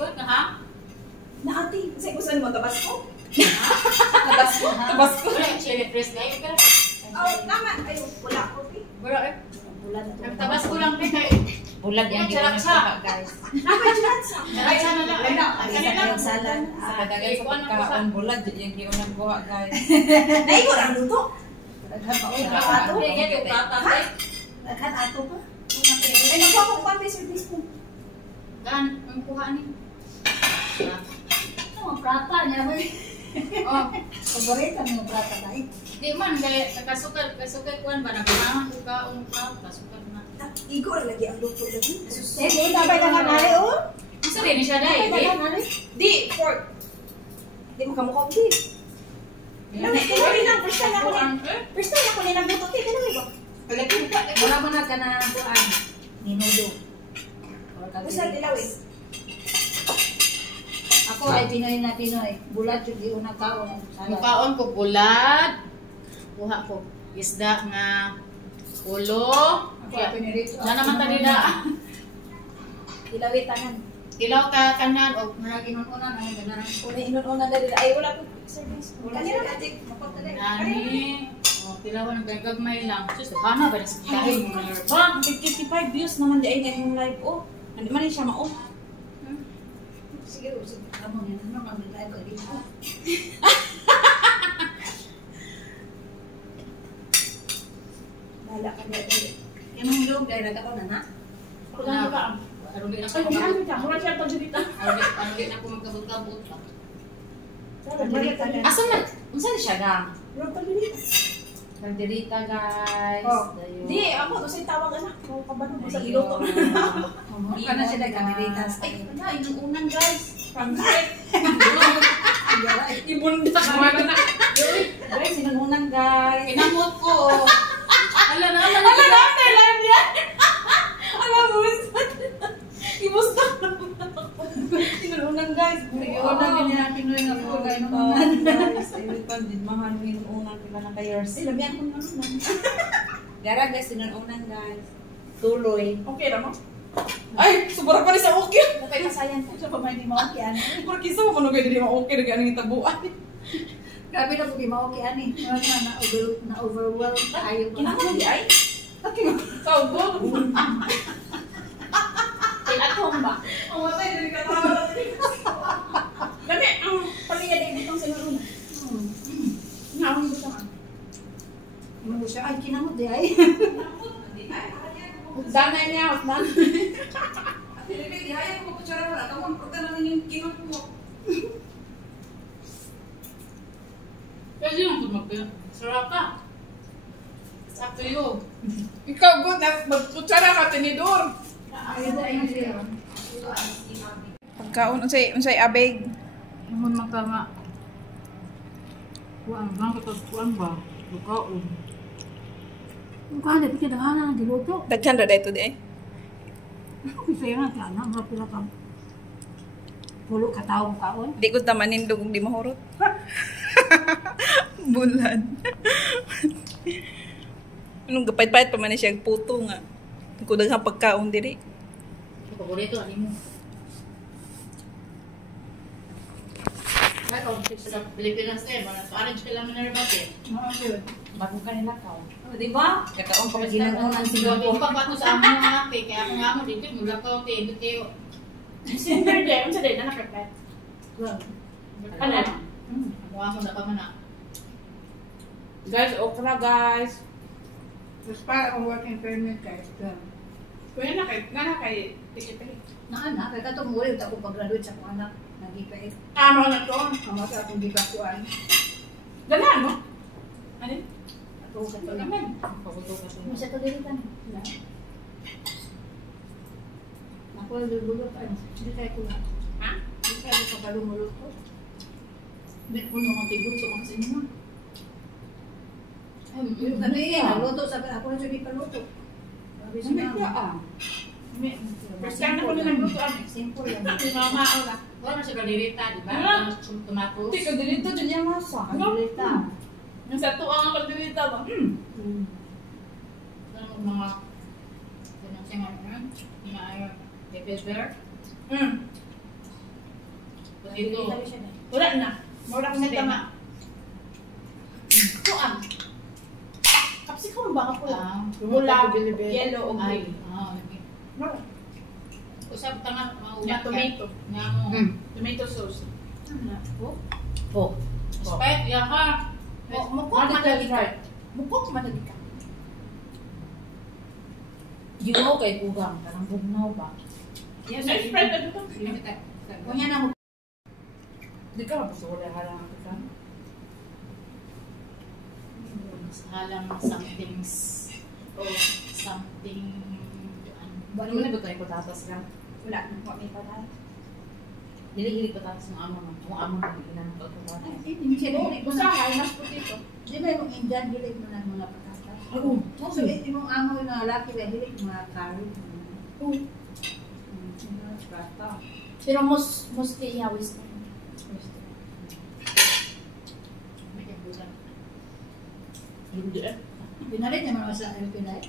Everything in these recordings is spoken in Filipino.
good na ha? Naati, kasi gusto mo Tabasco? Tabasco? Tabasco? Wala, chili press na yun. Oh, naman. Ay, wala ko. Wala eh. Tabasco lang din eh. Bulag yan, di ko nagpaka, guys. Nakachiratsa. Charatsa na lang. Kanina yung salad. Sa kadagan sa pagkaon, bulag, yung giunang buha, guys. Naigo lang luto. Nagkakato. Nagkakato pa. Ay, nagkuha ko pa, service mo. Gaan, ang kuha ni. Ano, prata niya ba? Oh, Paborito mo prata na eh. di man, kaya kasukar kuhan ba? Nagkuhangan ko ka, kasukar na. Igo lagi ang luto lagi. Hindi, tapay na nga nari, oh. Ang sabi ni siya dahil, eh. Di, pork. Di mo kamukha ko, di. First time ako ni nagluto, di, ganun ba? Wala mo na ka na buwan. Ninudo. Gusto dilaw eh. Ako ay Pinoy na Pinoy. Bulat yung giunang kaon. Mukaon ko bulad. Kuha ko isda nga ulo. Ako pinirito. Na naman tadi na. Dilawitanan. Ilaw ka kanan o Inunan ang ganahan. Una inunan na din. Ay, wala po service. Kanina na, Jake. nani. O tilawan ng gagagmay lang. Sus, hana ba na sa kahit mo na ba? 55 views naman di ay na yung live. Oh, hindi man siya mao. Sige, sige. Kamu yan. Ano kami tayo ka dito? Bahala ka niya tayo. Anong loob kaya nagkakaon na na? Aruli na ko. Ay, kumakain ka. Mura siya pagdilita. Aruli na ko magkabot-kabot. Asa na? Unsa na siya gang? Mura pagdilita. Nagdirita, guys. Oh. Dayo. Di, ako. Kasi tawag anak. Kung kabano mo sa giluto. Ka na siya nagkamiritas. Ay, wala. Inuunan, guys. Pangkait. Ibunda. Guys, sinununan, guys. Pinamot ko. Ala na. Live yan. Alam mo, ibusta. Sinununan, guys. Inunan din niya Pinoy nga po. Inunan, guys. Ayun pa, din mahal mo inunan pila na kayers. Ay, labihan ko naman. Gara, guys, sinununan, guys. Tuloy. Okay na mo? Ay, sobra pa rin sa okay. Okay, kasayan po siya pa may di maokian. Porque sa mo kayo hindi ma-okay na ganing tabuan. Grabe na po di maokian eh. Na-overwhelm tayo. Kinahanglan di ay? Kaubo. Tinatong ba? Ang matay, hindi ka tawa. Dami, ang paliya din itong sinuruna. Ngayon mo siya. Ano siya? Ay, kinamot di ay. Danay niya, Osman. Hindi, di ayaw ko kutsara wala. Tawang pagka namin yung kinot mo. Pwede yung kumagpil. Sarap ka. It's up to you. Ikaw, good na magkutsara ka, tinidor. Ayun siya. Pagkaon, unsay abig. Naman maka nga. Kuan ba? Lukaon. Mukha na, pikir dah na, diluto. Daghan ra dito di ay. Bisa nga, kana, mapila ka. Pulo ka taong kaon. Di ko taman nindog di mahurot. Bulan. Anong gapait-pait pa man siya puto nga. Kung daghang pagkaon diri. Paborito ani mo. Ay, kung sa Pilipinas eh, mga orange ka lang na rebate. Bago ka nila ka. Di ba? Kataon pa ginunan Siguro siguro. ko pa to sa amo nga ate, kaya ako nga mo dito mula ko te dito. Simple day, unsa day na nakapet. Ano? Mo amo na pa man na. Guys, okra, guys. Tapos para akong working permit kahit Kuya na kay tikit-tikit. na, kaya katong ulit ako pag-graduate sa akong anak. Nag-ipait. Amo na to. Ang sa akong gibakuan. Dalahan mo? Ano? Ako sa to lang. Naman. Pabuto ka sa. Masa to dito kan. Ako ang lululot. Hindi tayo ko lang. Ha? Hindi tayo kapalumulot ko. Nek ko no matigot sa mga inyo. Ano yun? Naluto sa ako na siya di paluto. Sabi sa mama. First time ako na nagluto ani. Simple yan. Mama wala. Wala na siya galirita, di ba? Wala. Tomatoes. Tika dito dyan yung masa. Kalilita. Yung sa tuwa ang pagdilita ba? Mga ganyan siya nga. Mga pepper. Dito. Wala na. Mura ko na tama. Kuan. Capsicum ba ka pula? Pula, yellow o Ay, green. okay. Mura. Usap tanga, Nga tomato. Nga mo. Tomato sauce. Po. Spet, ya ka. Mukok madali ka. Mukok madali ka. Yuno kay Kugang, kanang bugnaw ba? Yes, may spread na dito. Kung yan ang Di ka mapasula halang ka. Halang something's something Ano mo na ba tayo patatas ka? Wala. Mukha may patay. Dili-dili patatas ng amo mo. Kung amo mo, ilan ka patatas. hindi siya dili mo na. Usahay, mas potato. Di ba yung Indian dili mo na mga patatas? Oo. So, hindi mong amo yung mga laki ba dili mga carrot. Pero mostly yawis na. Hindi eh. Pinalit naman sa Pinay.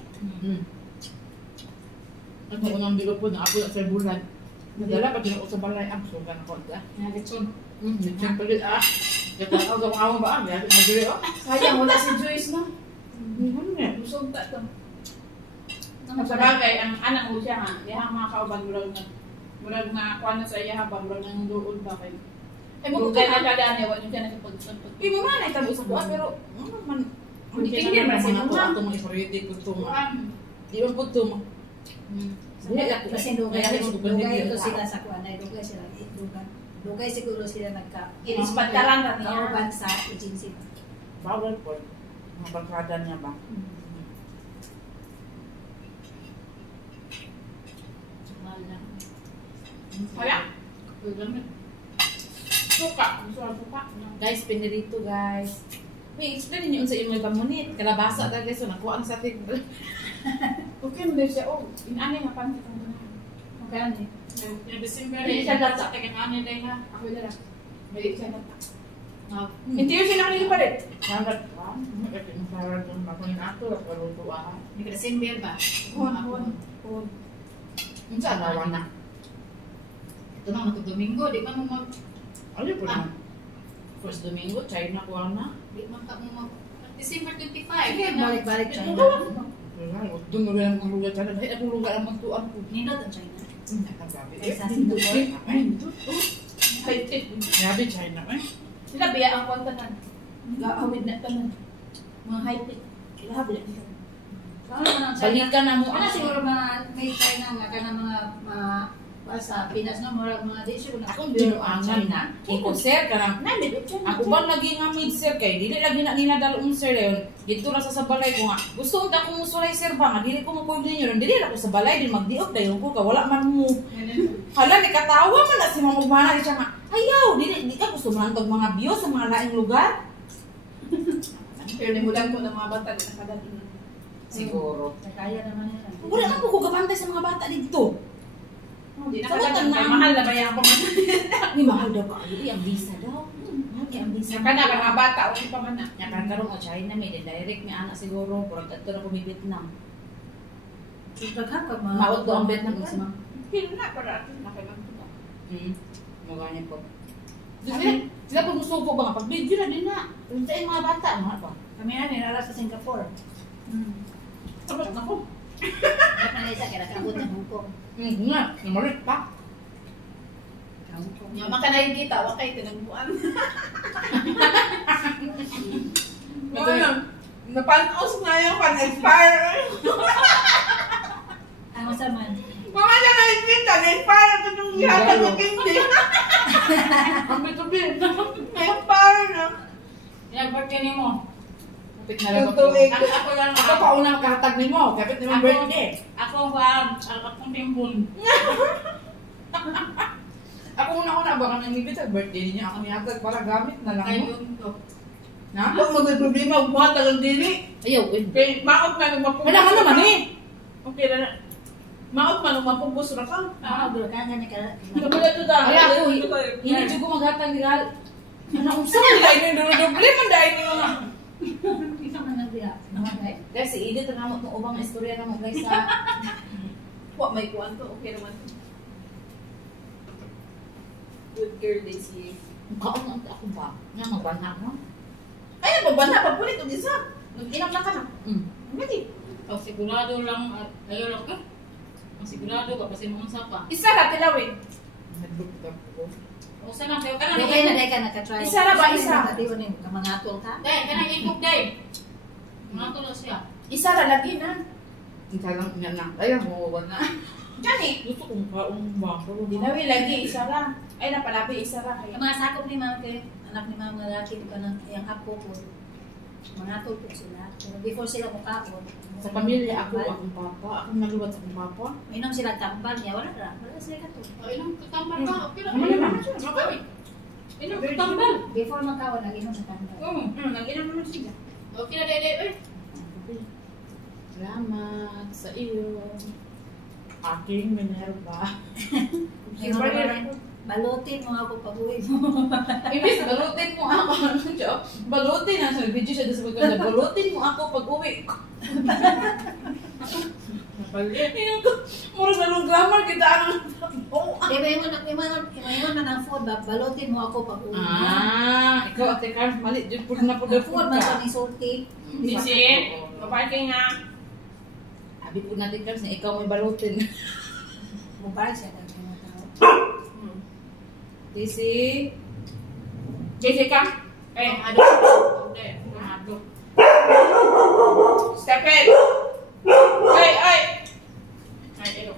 Ang unang bilo po na ako sa bulan. Nadala pa din ako sa balay ang sugan ako da. Nalitson. Lechon pa din Kaya ako sa amo ba? Kaya magdiri oh. Sayang, wala si Joyce, no? Ano eh? Busog ta to. Sa bagay, ang anak mo siya nga, iyahang mga kauban, murag na kuha na sa iyahang ba, murag nang doon ba kayo. Ay, mo kaya na siya daan, ewan yung siya na sa pagsunod. Imo man ay tabo sa buwan, pero Ano man? Hindi tingin man si mga Mama. to mga isorite ko to. kuhaan. Di man po to. Kasi dugay Kaya ako dugay ito sila sa kuan ay dugay sila dugay. Dugay siguro sila nagka Inispantaran na niya. kauban sa agency. Bawal po. Mga barkada niya ba? Halang. Kaya? Gamit. Suka. Gusto ang suka. Guys, pinirito guys. Wait, explain niyo sa imo kamunit. Kalabasa ta guys, so nakuha ang sa ating. Okay mo din siya. Oh, inani nga pansit ang ganahan. Okay, ani. Yung December, Hindi siya data. Tagang ano din ha. Ako na lang. May siya na ta. Hindi. Hindi yun siya nakalilipalit. Sangat ba? Kasi masarap yung makunin ato at kaluto ah. Yung December ba? Huwag. Ang saan nawa na? Ito na ito Domingo, di ba mo mag... Ano po na? First Domingo, China ko na. Di man ka mo mag... December 25. Sige, balik-balik China. Doon mo rin ang lugar China. Dahil ang lugar ang magtuan ko. Nindot ang China. Nakasabi. Ay, sa Singapore. Grabe China eh. Sila biya ang kontanan. Gawid na tanan. Mga high-tech. Lahat din. Ano man ang China? Balikan na mo. Ano siguro mga may China nga kana mga sa Pinas no mga disyo na Akong binuangan na. Iko sir karang ako ba lagi nga mid sir kay dili lagi na nila dalong sir leon. Dito ra sa balay ko nga. Gusto unta ko mo sulay sir ba nga dili ko mo pwede niyo. Dili ra ko sa balay din magdiok dayon ko ka wala man mo. Hala ni katawa man na si mamugmana siya nga. Ayaw dili di ka gusto man tog mga view sa mga laing lugar. Pero nimulan ko ng mga bata na nakadating. Siguro. kaya naman yan. Wala man ko gabantay sa mga bata dito. Hindi Sa nakadating. watan na. Mahal na ba yan ako man? Ni mahal daw ka ang visa daw. Mahal kay ang visa. Kana ka mga bata, o pa man na. Nya karon o China may direct may anak siguro purag kadto na ko mi Vietnam. Pagkakap Maot do ang Vietnam is ma. Hindi na, para atin nakilang ko. Mo ganyan po. Sila po gusto ko ba nga pag video na din na. Sa mga bata mga pa. Kami na nilala sa Singapore. Tapos na ko. At na isa kaya nakabot ng Hong Kong. Nga, namalit pa. Hong Kong. Yung makanayin kita, wakay tinagbuan. Napanaos na yung pan-expire. Ano sa man? Mga na nakikita, na-expire ito yung yata ng hindi. Ang bitubi. Na-expire na. Pinag-birthday ni mo. Kapit na lang Yung ako. tuig. Ako lang. Ako pa unang kahatag ni mo. Kapit na yung birthday. Ako akong timpon. Ako una-una ba ka nangibit sa birthday niya. Ako nihatag para gamit na lang mo. Ayun to. Na? Kung mag-problema, buhat ang dili. Ayaw, eh. Kaya maot man ang mapupus. Kailangan naman eh. Okay na na. Maot man ang mapupus ra ka. Ano ka gani ka? Kabila to da. Kaya ako, hindi ko maghatag ni Gal. Ano kung saan nila yung dulo-doble man dahil nyo nga. Isa man lang diya. Okay. Guys, si Edith ang namot ng ubang istorya na mo guys sa... Wa may kuwan to. Okay naman. Good girl, Daisy. Kaon ang ako ba? Nga magbanha mo? Ay, nagbabana. Pagpunit ko isa. Nag-inam lang ka na. Hindi. Pag sigurado lang at ayaw lang ka. Ang sigurado ka kasi mo unsa pa. Isa ra, tilawin. Nagbukta ko. O sana kayo ka Dahil na. na ka nakatry. Isa ra ba, isa? Nakatiwan yung kamangatol ka. Dai, kana ikog dai. Mga tulo siya. Isa ra, lagi na. Ang talang niya na. Ayaw mo, wala. Diyan eh. Gusto kong kaong ba? Dinawi lagi, isa ra. Ay, napalabi, isa ra. Ang mga sakop ni ma'am kay anak ni ma'am nga laki ko ng yung apo ko. Mangatol po sila. Pero before sila mukapon. Sa pamilya ako, akong papa. Akong naluwat sa akong papa. Minom sila tambal niya. Wala ra. Wala sila kato. O ilang katambal ka. Okay lang. Ano naman? Okay. Ilang katambal. Before makawan, naginom sa tambal. Nag-inam naman siya. Okay na dai dai. Salamat sa iyo. Aking Minerva. Balutin mo ako pag-uwi mo. Ibig balutin mo ako. Balutin na sa video siya sa pagkanda. Balutin mo ako pag-uwi ko. Murag lalong grammar kita ang Imayon na ng food, balutin mo ako pag-uwi mo. Ikaw ate Carl, mali. Diyan po na po na po Food man sa nisulti. Bisi, babae nga. Abi po natin Carl, na ikaw may balutin. Mubay siya ng mga tao. Daisy. Jessica. Eh, Eh, adok. Dai, adok. Stephen. Ay, ay. Ay, ero.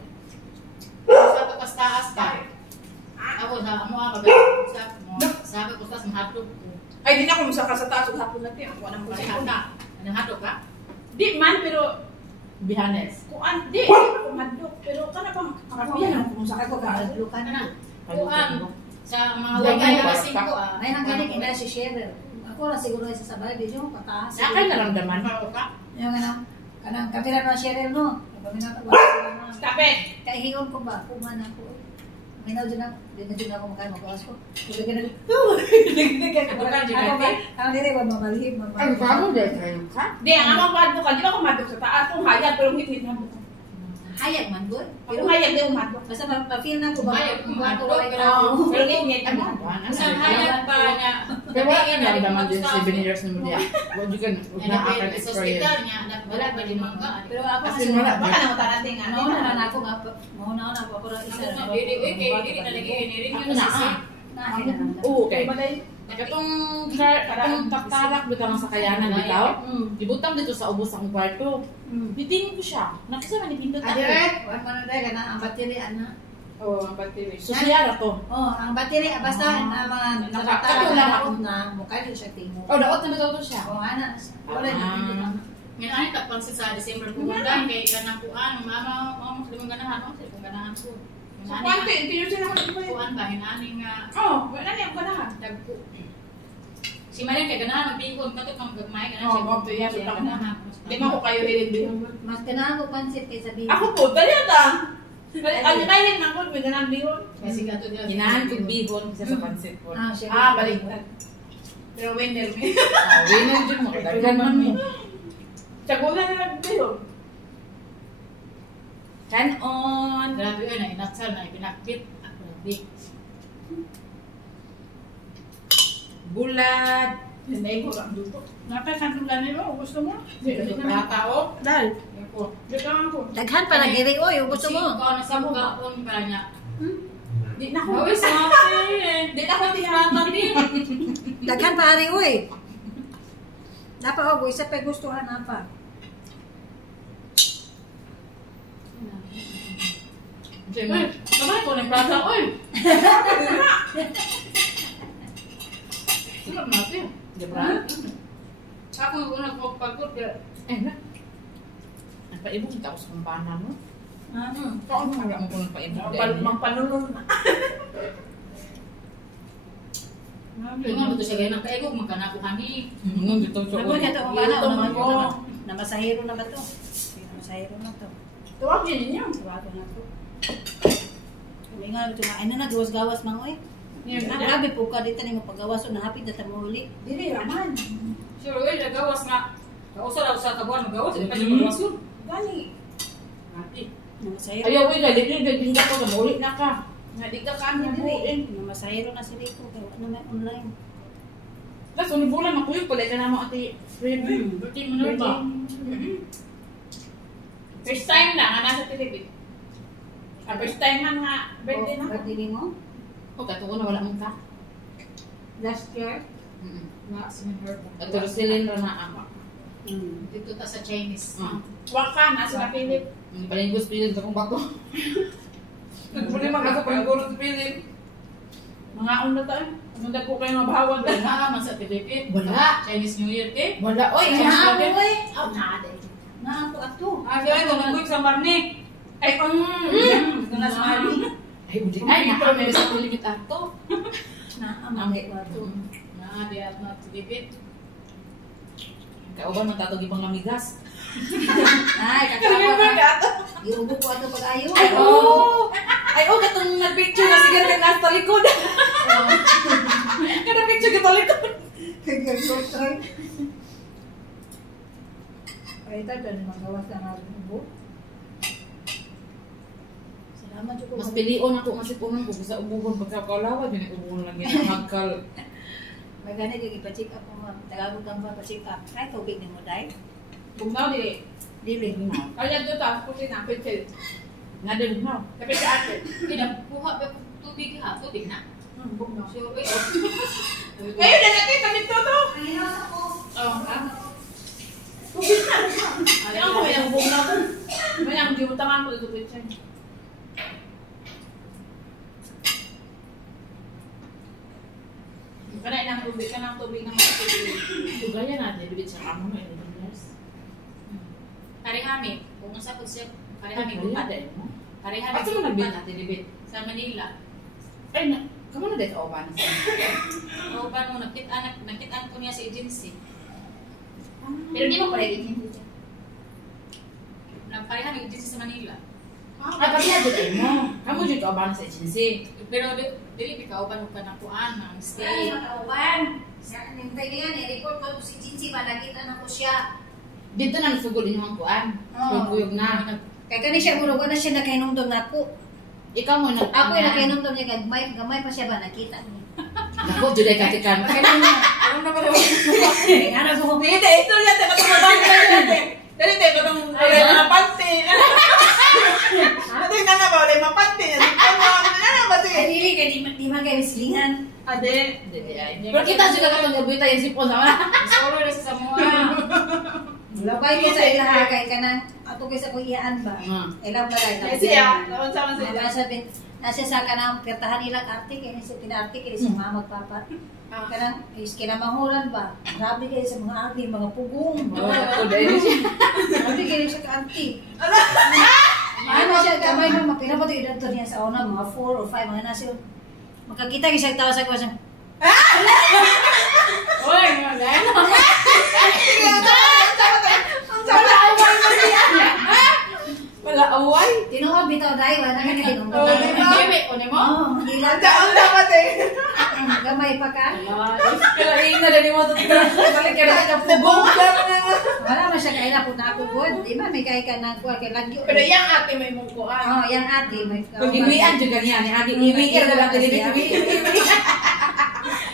Sa ka taas ka. Ako na amo ang sa ka taas mahadlok ko. Ay, di na ako masaka sa taas. Hapon natin. Ako anong Kasi kasi una, anong hadlok ka? Di man, pero Bihanes. kuan, di ako madlok. Pero kana pa makakuyan ako sa Ako kaadlukan na. Kuan sa mga Wala wagay ka, na kasing ko ah. Ay, hanggang kina si Cheryl. Ako lang siguro isa sa bahay, di siya pataas. Nakay naramdaman. Ano ka? Yung ano, kanang kamera na Cheryl, no? Kami na Stephen. Kahiyon ko ba? Kuman ako. Minaw dyan ako. Di na dyan ako magkakas ko. Kaya ganun. Bukan juga, Ako ba? Ti? Ang dili ba mamalihim? Ay, paano dahil kayo ka? Di, ang amang madlok ka. Di ba ako madlok sa taas? Kung hayag, pero hit-hit na buka. Hayag man, good. Ako hayag, di ako madlok. Basta ma-feel na ko ba? Hayag, Kung madlok, ako ay pero- tao. Pero hit-hit na buka. Sa hayag pa nga. Pero wala ka naramdaman din sa 7 years na mo niya. Huwag ka na akan Sa experience. hospital niya, wala pa di mangga. Pero ako As kasi in, wala. Baka na matarating nga. Mauna na ako nga. Mauna na ako. Ako lang isa. Ako na dili oy kay dili na lagi iniring Ako yun na, sa Oo, okay. Balay. Itong taktarak bitaw sa kayanan bitaw. Ibutang dito sa ubos ang kwarto. Bitingin ko siya. Nakisama ni Pindot ako. Adire, wag man na ka na ang battery ana. Oo, ang battery. So siya na to. Oh, ang battery basta ang mga Nakatatlo lang ako. na mukha din siya tingo. Oh, daot na bitaw to siya. Oh, ana. Wala na. Ngayon ay tapang sa December pumunta kay kanang kuan mama limang ganahan mo sa ganahan ko. Sa kwante, hindi siya nakalimutan. Kuan ba hinani nga Oo, wala na yung ganahan. dagko. Si Maria kay ganahan magpingon kato kang gagmay ganahan Oo, siya. oo, kaya Siya sa ganahan. Di man ko kayo rin Mas ganahan ko pansit kaysa bibi. Ako po, dali ata. Ano tayo na ko, may ganahan bihon. Kasi gato dia. Ginahan ko bihon kasi sa pansit po. Ah, siya. Baliktad. Pero winner me. Winner dyan mo. Daghan man mo. Sagulan na nagbihon. Turn on. Grabe ay na inatsal na ipinakbit. Ako na big. Bulad. Hindi ko lang dito. Nakasandulan nila, gusto mo? Kasi na tao. Dal. Ako. Dito lang ako. Daghan pa na giri oy, gusto mo. Ko na sa bukaon pa niya. Di na ako. Bawi sa ate. Di na ako tihatan din. Daghan pa ari oy. Napa og isa pa gustuhan napa. Uy, kamay ko ng plata, oy. Sunod natin. Jabran. Ako yung unang pagpagod. Eh, na. Ang paibong tapos kung paano mo. Ano? Kaon mo ang kung paibong. Magpanulong na. Yung nga ito siya gaya ng kaigog, magkanakuhani. Nung dito siya. Nagul ka to ang bala o naman ko. Namasahero na ba to? Namasahero na to. Tuwag yun niya. Tuwago na to. Kami nga ito na, ano na, gawas-gawas mang oy. Grabe po ka dito ni mo paggawas o nahapit na tamo uli. Dili raman. Sure, oy, nagawas nga. Kausa daw sa kabuan, magawas. Ito kasi magawas yun. Gani. Mati. Namasahero. Ayaw, uy, galit yun. Galit ko. Mauli na ka. Nga di ka kami Ano buuin. dire? Masahero na si Rico kaya wala na may online. Tapos unibulan ako yung pala ka na mo ati. Birthday mo na ba? First time na nga nasa Pilipin. First time man nga birthday na. Birthday mo? O katuko na wala mong ka. Last year? Wala, sinunod. At silin ra na ama. Dito ta sa Chinese. Waka nasa Pilip. Palinggo spirit akong bato. Nagpuli mga sa palinggo sa spirit. Mga una tayo. Ano na po kayo mabahawan Wala tayo? naman sa Philippines. Wala. Chinese New Year, eh. Wala oy. Ay, Kaya naamo eh. Oh, nada. Naamo ato. Siya ito nagbuik sa Marni. Ay, ito na sa Marni. Ay, udi. Ay, nakamay sa Philippines ato. Naamo eh ato. Nada at na Philippines. Kauban man tatog ibang amigas. Ay, Remember kakapa. ka ato? Iubo ko ato pag-ayo. Ay, oo. Ay, oh, katong nag-picture na sige ka nasa likod. Kada picture ka sa likod. Ay, ito na magawas na nga ubo. Salamat ko. Mas pilion ako kasi punon ko sa ubugon pagkakalawa din ubugon lang yan hagkal. May ganit yung ipa-check up mo. Tagagod kang pa-check up. Ay, tubig ni mo, day. Bugnaw dili. Dili. Kaya doon taas po siya pitil. Nga din no. Kapit sa atin. Kinabuha ba tubig ha? Tubig na. Bugnaw. Sure, wait. Kayo na natin kami toto. Oh, ha? Tubig na. Ayaw ko yung bugnaw. May ang di mo tangan ko dito siya. Kanay ng tubig ka ng tubig ng mga tubig. Tugaya natin bibit sa amo mo in years. Karihami. Kung nasa po siya, Ay, karihami. ada mo. Karihami. At mo nagbit natin bibit. Sa Manila. Ay na, kamo na dito kauban sa. O ba mo, nakitaan ko niya sa agency. Pero di mo pala itin. Nagparihami agency sa Manila. Ay, pati na dito mo. Kamo dito kauban sa agency. Pero dili kauban ko na kuan ang stay. Kauban. Nintay niya, ni-report ko si Jinsi ba, nakita na ko siya. Dito na nasugod inyong kuan. Oo. Kuyog na. Kaya kani siya, muro ko na siya nakainomdom na ako. Ikaw mo na. Ako yung nakainomdom niya, gamay pa siya ba, nakita niya. Nako, juday katikan. Ano na ba daw? Ano ko? Hindi, ito yan. Teka itong mabangka natin. Dali, teka itong mga panty. Ito yung nga ba? Wala mga panty. Ano ba ito? Ay, dili, kaya di man kayo mislingan. Ade. Pero kita juga katong gabuita yung sipon sama. Solo rin sa Samoa. Labay ko sa ilaha, kaya ka nang, ato kayo sa kuyaan ba? Ilang ba tayo? Yes, siya. Tawon sa mga Nasa sa kanang pirtahan nilang arte, kaya sa pinarte, kaya sa mga magpapa. Kanang, is kinamahuran ba? Grabe kayo sa mga arte, mga pugong. Oh, dahil siya. Grabe kayo sa arte. Ano siya, kamay mo, mapila pa ito yung niya sa una, mga 4 or 5, mga nasa yun. Makakita kayo siya tawa sa kwa siya. Uy, mga gano'n. Wala away. Tinuod bitaw dahil, wala na kayo. Bebe, kunin mo? Oo, ilang Ang dapat eh. gamay pa ka. Kaya ina na ni mo to balik ka na pugong. Wala man siya kaila kung nakapugod. Di ba, may kaya ka na kuha kay lagyo. Pero yung ate may mungkuan. Oo, yung ate. May Pag iwian juga niya ni agi iwian na lang dili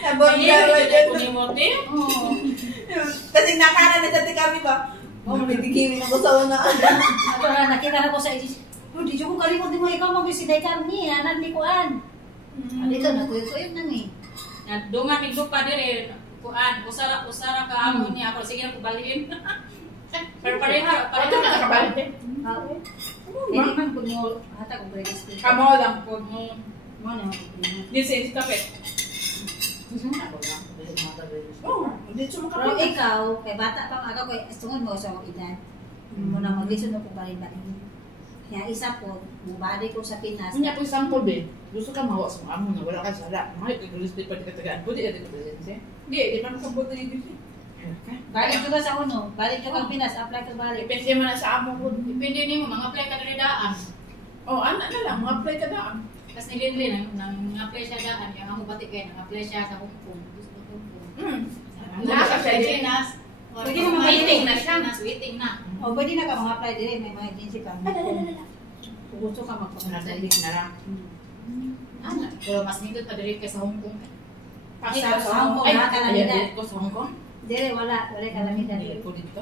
Kunin mo, te. Oo. Kasi nakana na dati kami ba? Oh, may tigiwi na ko sa una. Ato na, nakita na ko sa edis. Oh, di ko kalimot mo ikaw mag-isiday kami. Anak ni Kuan. Dito na, kuya-kuya nang eh. Dungan ni pa dire. Kuan, usara ka amo niya ako. Sige na ko balhin. Pero pareha, Ito na nakabalik eh. Hindi man kung mo, hata kung pwede speak. Kamo lang po. Mo na ako. This is kapit. Oh, hindi siya Pero makapit. ikaw, kay bata pa ako, kay sunod mo sa edad. Muna mag-listen mo kung balin-balin. Kaya isa po, bumali ko sa Pinas. Kunya po sample be. Gusto ka mawa sa amo na wala ka sala. May kagulis di pa tagaan. Pwede ito presensya. Hindi, di man kabuti dito. Balik juga sa uno. Balik juga sa Pinas. Apply ka balik. Depende man na sa amo ko. Depende nimo mga apply ka diri daan. Oh, anak na lang, mag-apply ka daan. Kasi nilin nang apply siya daan, yung amo pati kay nang apply siya sa Hong Kong. Gusto ko Hong Kong. Nasa siya din. Pwede naman waiting na siya. Waiting na. O, pwede na ka mga apply dire. May mga agency pa. Kung gusto ka Nasa magpapalala. ilik na lang. Ano? Pero mas nindot pa diri kay sa Hong Kong. Sa Hong Kong, Ay, wala kalamidad. ko sa Hong Kong. Dili, wala kalamidad. Dili ko dito.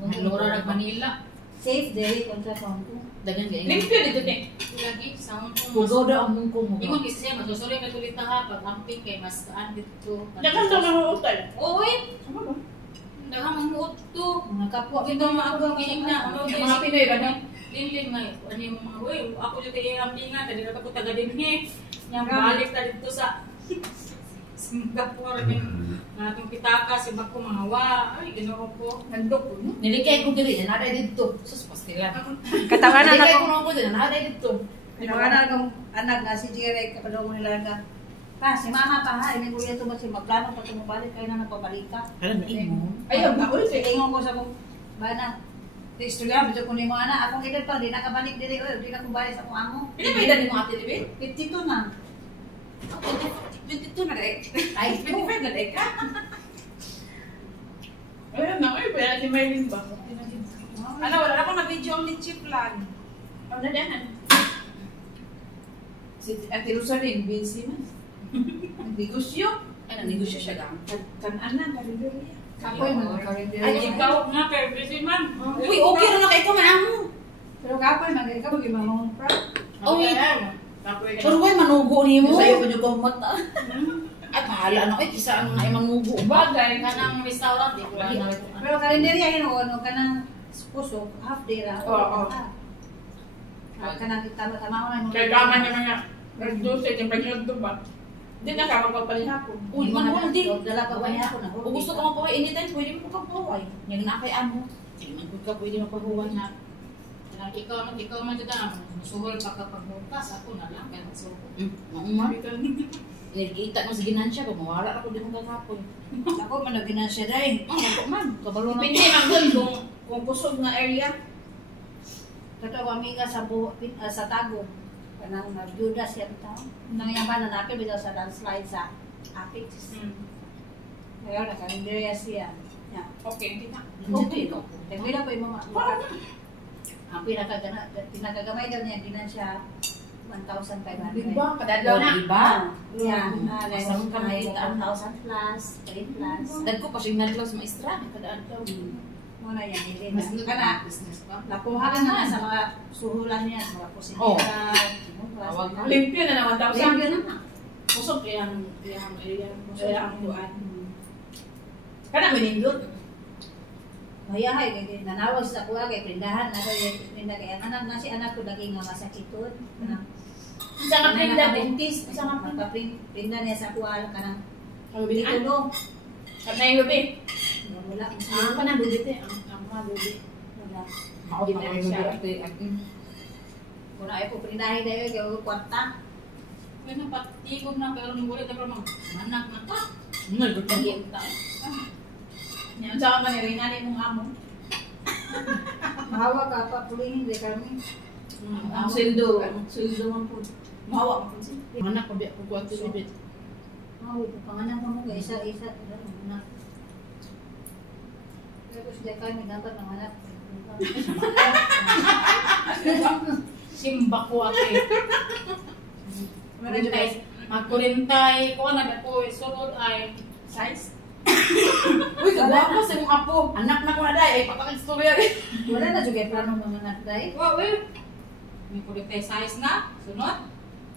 Mura nag Manila. Safe dili kontra sa Hong Kong. Dagan kay. Limpyo dito din. Lagi sa Hong Kong. Pugaw daw ang Hong Kong. Ingon kasi siya masusuloy ka tulit ha pag amping kay mas kaan dito. Dagan sa mga hotel. Oy, Ano ba? daghang mamuot to. Mga kapwa Ito mga ako kinig na ano Mga Pinoy ba na? Linlin nga ano yung mga uy, ako dito yung ampingan dali ra ko taga dinhi. Yang balik ta dito sa Singapore din. Natong pitaka si bako mga wa. Ay ginoo ko. Nandok ko. No? Nilikay ko diri na naday dito. Sus pastila. Katawanan Nilikay ako. ko diri na naday dito. Katawanan akong anak na si Jerry kapadaw mo nila nga. Pa, si mama pa ha, ini kuya to si magplano pa tumubalik kay na nagpabalik ka. Alam mo. Ayaw na ulit. Sige, ingon ko sa kong bana. Sa istorya, medyo ko ni mo ana, akong edad pa, di nakabalik diri, oy, di na ko balik sa akong amo. Pili ba edad ni mo ate Libby? 52 na. 22 na dai. Ay, 25 na dai ka. Ayaw na. Ay, pwede si Maylin ba? Ano wala ako na video ni chip lang. Ano na yan? Si Ate Rosalyn, busy man. Negosyo. Ano, negosyo siya gang. Kanan, kalibiri. Kapoy man karinderya. Ay ikaw nga kay busy man. Uy, okay na kay ko man. Pero kapoy man ka bagi mamong pra. Uy, Kapoy ka. pero why manugo ni mo? Sa'yo ko yung mata. Ay, bahala na kay kisa ang ay manugo ba? Bagay kanang restaurant di ko na. Pero karinderya yun ano kanang puso half day ra. Oo. Kanang tama-tama ko na. Kaya kama naman nga. Nag-dose, yung pag-yunod ba? Hindi na kama pagpalihapon. Uy, man di. Dala pa ba niya ako na. Kung gusto ko mapahuway anytime, pwede mo kapahuway. Yung na kay amo. Hindi man ka pwede mapahuway na. Ikaw man dito suhol pa kapag bukas ako na lang kaya magsuko. Maumar. Nakikita mo sa ginansya ko, mawala ako din mo kakapon. Ako man naginan siya dai. Ako man, kabalo na. Hindi man doon kung kusog na area. Kato kami ka sa Tago. Kanang nagduda siya tao. Nang yaman na natin bitaw sa landslide sa Apex. Ngayon na karinderya siya. Yeah. Okay, kita. Okay. Nagwila pa yung mga. Ang pinakagamay daw niya, ginan siya 1,500. Diba? Padadlaw na. Diba? Yeah. Masarap ka makita. 1,000 plus, 3 plus. Dagko pa siya naglaw sa maestra. Kadaan daw. Muna yan, hindi Mas na. nito Kana, business pa. nakuha ka na sa mga suhulan niya, sa mga kusinira. Tawag ka. Limpyo na naman daw sa Limpyo na na. kusog kaya ang area. Kaya ang tuan. Kana manindot. Mayahay, kaya nanawag sa kuha, kaya prindahan na kaya prinda kaya anak na si anak ko lagi nga masakiton. Isa nga prinda din. Buntis, isa nga prinda niya sa kuha, kanang Bili ko. tulong. At na yung gabi. Wala. Ang pa na bubit eh. Ang mga bubit. Wala. Ako pa kayo mag-arte. Kung na ay po prindahin dahil kaya huwag kwarta. Kaya na patigog na pero nung ulit na mag manak na ta. Nagkakita. Yan sa man ni Rina mong amo. Mahawa ka pa, pulihin di kami. Ang sildo. Ang sildo man po. Mawa mo po siya. Anak ko biya ko kuha to bibit. Mahawa po, panganan mo mo, isa-isa. Anak. Pero sila kami, dapat ng anak. Simba ko ako eh. Magkurintay ko na ako sulod ay Size? Uy, kagwapa sa mong apo. Anak na ko na dahil. Ay, papakistorya rin. Wala na juga plano mga anak dahil. wow eh. May kurintay size na. Sunod.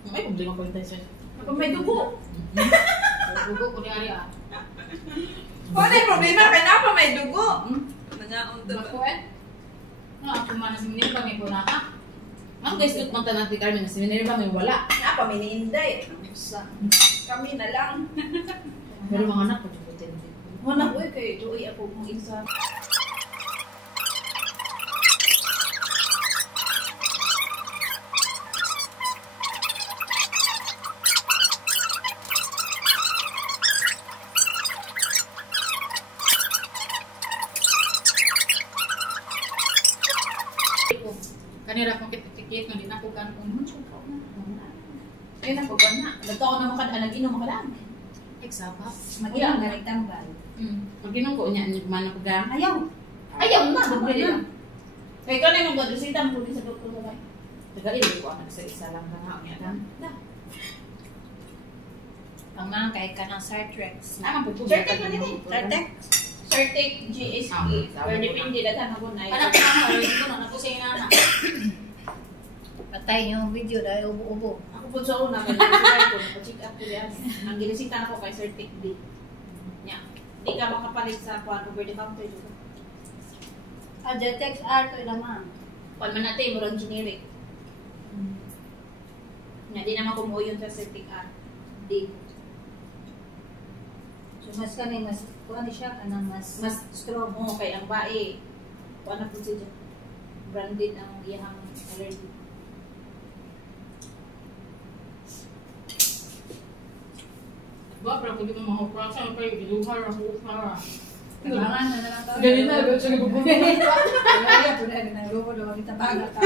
May problema ko yung tayo sa'yo. Kapag may dugo. Dugo ko ni Ari ah. Kung ano yung problema, kaya na pa may dugo. Nangaon Ako eh. Ako man si Minerva may kunaka. Ang guys, ito mang tanang tikar may seminary ba may wala. Na pa, may niinday. Kami na lang. Pero mga anak ko, chukutin. Wala ko eh, kayo ito ay ako mong isa. Kanira kong kitikit nga di na ko kan Ayun ako ba na? Nagtaon na makadaan, nag-inom ka lang. Eksapa. Mag-ilang galing tambal. Pagkinong ko niya, mana ko ga. Ayaw. Ayaw na, Ayaw bumili na. lang. Kaya ikaw na yung mag-adresita mo sa doktor sa bay. Tagalin ko ang isa-isa lang na niya kan. Ang mga kay ka ng Sartrex. Naman po. Certek man din. Sartrex? Certek GSP. Pero depende datan ako na. Anak ko na, already ko na, nakusay na na. Patay yung video dahil ubo-ubo. Ako po sa una, kaya nag-check up ko yan. Ang ginisita na ko kay Certek D. Nya. Di ka makapalit sa kwan over the counter dito. Jetex R to naman. Kwan man natin, murang generic. Nya, di naman kumuha yun sa Certek R. D. So mas kani mas kuan siya kanang mas strong. Oo, kay ang bae. Kwan na po siya. Branded ang iyang allergy. Ba, pero kung di mo mahuprasan, kayo, iluhar ako para. Kailangan na lang tayo. Ganun na, ganun siya nagpupunta. Kaya po na ginagawa daw kita baga ta.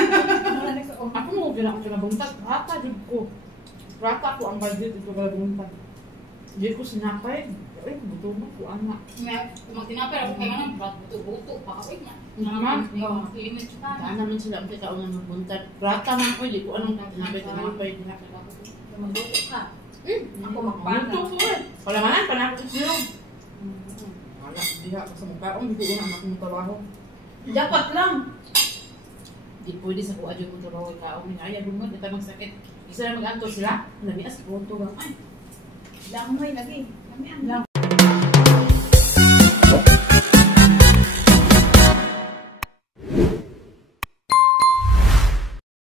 Ako mo gina ko siya nabuntag. Rata, jud ko. Rata ko ang budget ito ka nabuntag. Hindi ko sinapay. Ay, buto mo ko anak. Kung magtinapay ako kaya nga, buto-buto, pakawin niya. Naman, Limit siya ka. Daan naman sila ang kaunang magbuntag. Rata man ko, hindi ko anong tinapay. Magbuto ka. Ako magpana. Buto ko eh. Wala man, panakot siya. Wala, diha ka sa mukha. Hindi ko anak mo trabaho. Dapat lang. Di pwede sa kuha dyan mo trabaho ikaw. Ay, bungod, ito magsakit. Isa na mag-anto sila. Labi as, pronto ba? Ay, Damay lagi. Kami ang